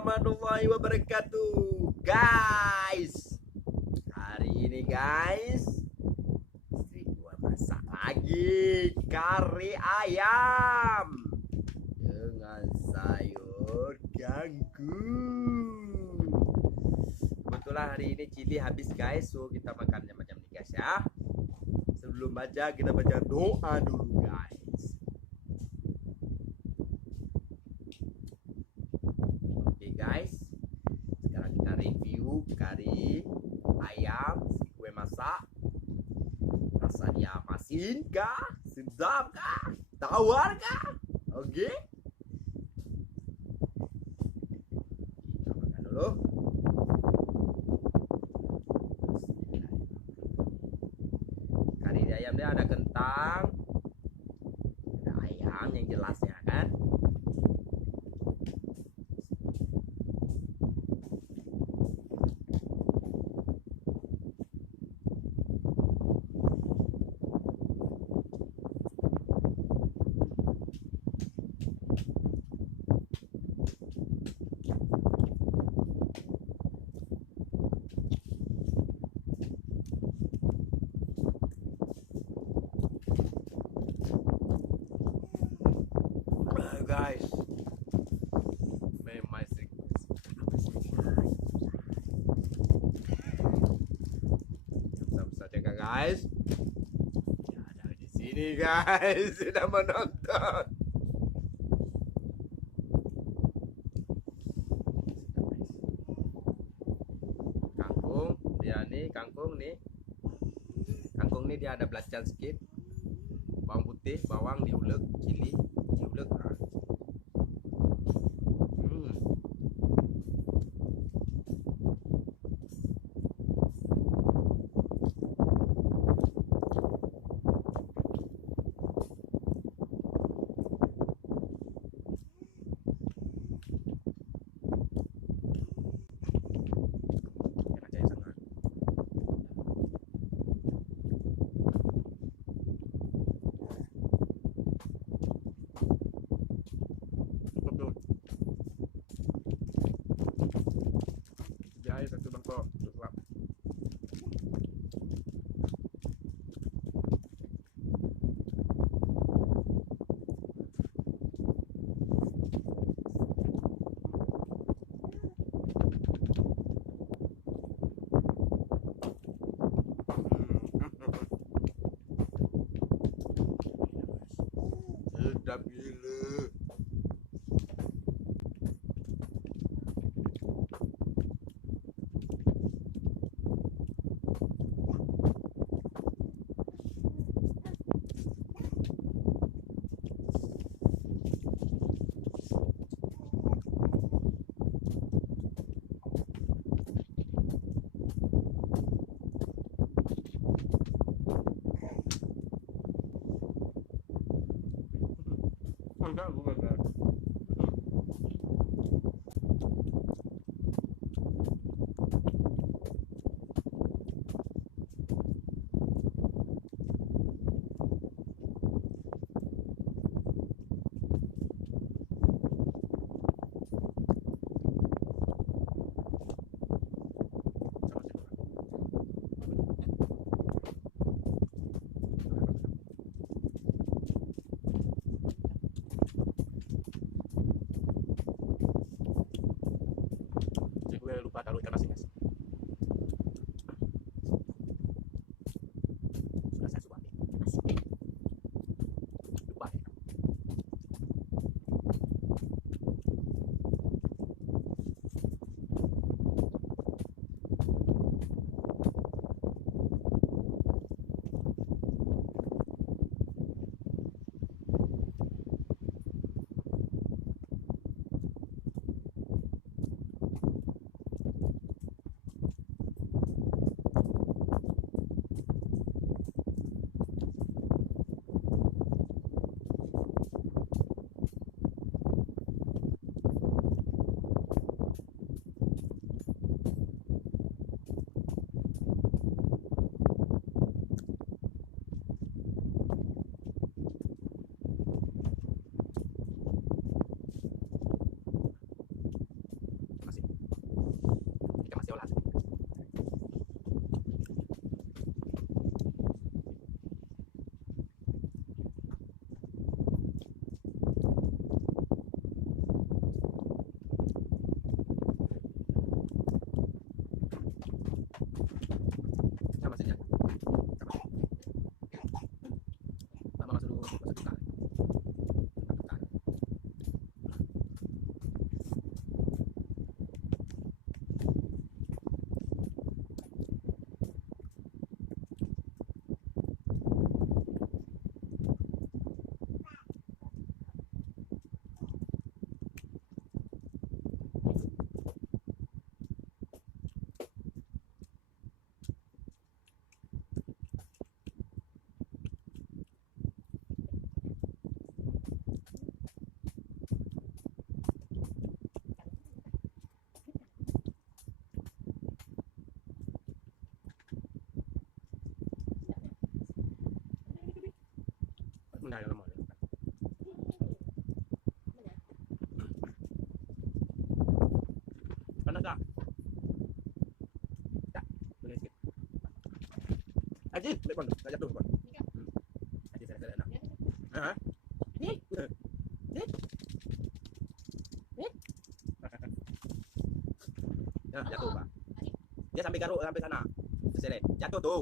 warahmatullahi wabarakatuh. Guys, hari ini guys, istri gua masak lagi kari ayam dengan sayur kangkung. Kebetulan hari ini chili habis guys, so kita makannya macam ini guys ya. Sebelum baca, kita baca doa dulu guys. Guys, sekarang kita review kari ayam si gue masak. Rasanya masin kah? Sedap kah? Tawar kah? Oke, kita makan dulu. Kari ayam dia ada kentang, ada ayam yang jelasnya kan. Guys, memang saja guys. Ya, ada di sini guys, sudah menonton. Kangkung, dia nih kangkung nih. Kangkung nih dia ada belacan sedikit. Bawang putih, bawang diulek, cili diulek. Jahit satu bangkok cukup. Sedap gila. Enggak, bukan. Menai lama. Panas tak? Tak. Boleh sikit. Aji, ambil pon tu. Tak jatuh pon. Aji saya nak. Ha? Ni. Ni. Ni. Ya, jatuh, Pak. Dia sampai garuk sampai sana. Terseret. Jatuh tu.